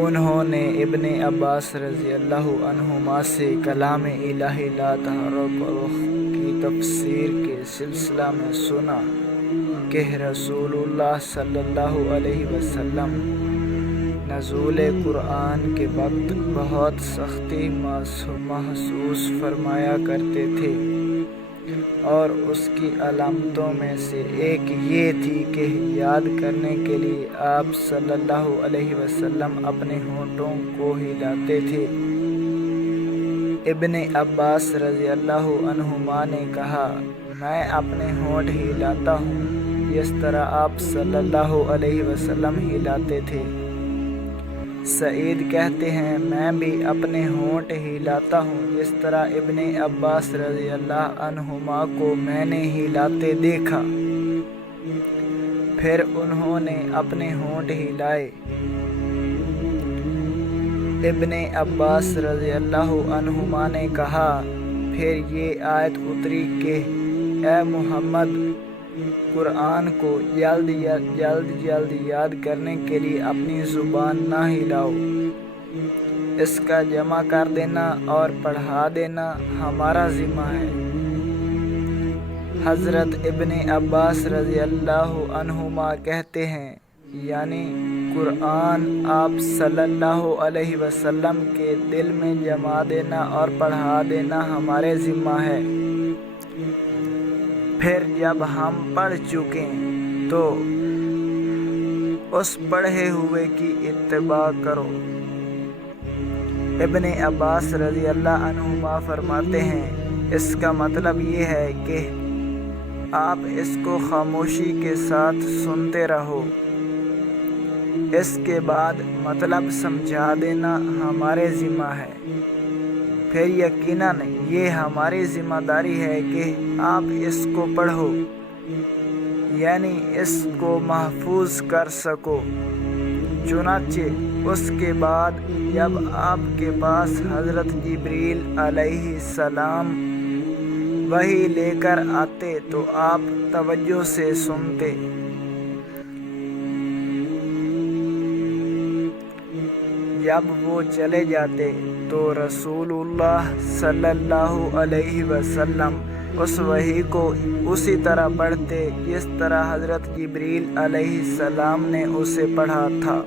انہوں نے ابن عباس رضی اللہ عنہما سے کلام الہی لا تحرک رخ کی تفسیر کے سلسلہ میں سنا کہ رسول اللہ صلی اللہ علیہ وسلم نزول قرآن کے وقت بہت سختی محسوس فرمایا کرتے تھے، اور اس کی علامتوں میں سے ایک یہ تھی کہ یاد کرنے کے لیے آپ صلی اللہ علیہ وسلم اپنے ہونٹوں کو ہلاتے تھے۔ ابن عباس رضی اللہ عنہما نے کہا، میں اپنے ہونٹ ہلاتا ہوں جس طرح آپ صلی اللہ علیہ وسلم ہلاتے تھے۔ سعید کہتے ہیں، میں بھی اپنے ہونٹ ہلاتا ہوں جس طرح ابن عباس رضی اللہ عنہما کو میں نے ہلاتے دیکھا۔ پھر انہوں نے اپنے ہونٹ ہلائے۔ ابن عباس رضی اللہ عنہما نے کہا، پھر یہ آیت اتری کہ اے محمد، قرآن کو جلد یاد کرنے کے لیے اپنی زبان نہ ہلاؤ، اس کا جمع کر دینا اور پڑھا دینا ہمارا ذمہ ہے۔ حضرت ابن عباس رضی اللہ عنہما کہتے ہیں، یعنی قرآن آپ صلی اللہ علیہ وسلم کے دل میں جما دینا اور پڑھا دینا ہمارے ذمہ ہے۔ پھر جب ہم پڑھ چکیں تو اس پڑھے ہوئے کی اتباع کرو۔ ابن عباس رضی اللہ عنہما فرماتے ہیں، اس کا مطلب یہ ہے کہ آپ اس کو خاموشی کے ساتھ سنتے رہو، اس کے بعد مطلب سمجھا دینا ہمارے ذمہ ہے۔ پھر یقیناً یہ ہماری ذمہ داری ہے کہ آپ اس کو پڑھو، یعنی اس کو محفوظ کر سکو۔ چنانچہ اس کے بعد جب آپ کے پاس حضرت جبریل علیہ السلام وحی لے کر آتے تو آپ توجہ سے سنتے۔ جب وہ چلے جاتے تو رسول اللہ صلی اللہ علیہ وسلم اس وحی کو اسی طرح پڑھتے جس طرح حضرت جبریل علیہ السلام نے اسے پڑھا تھا۔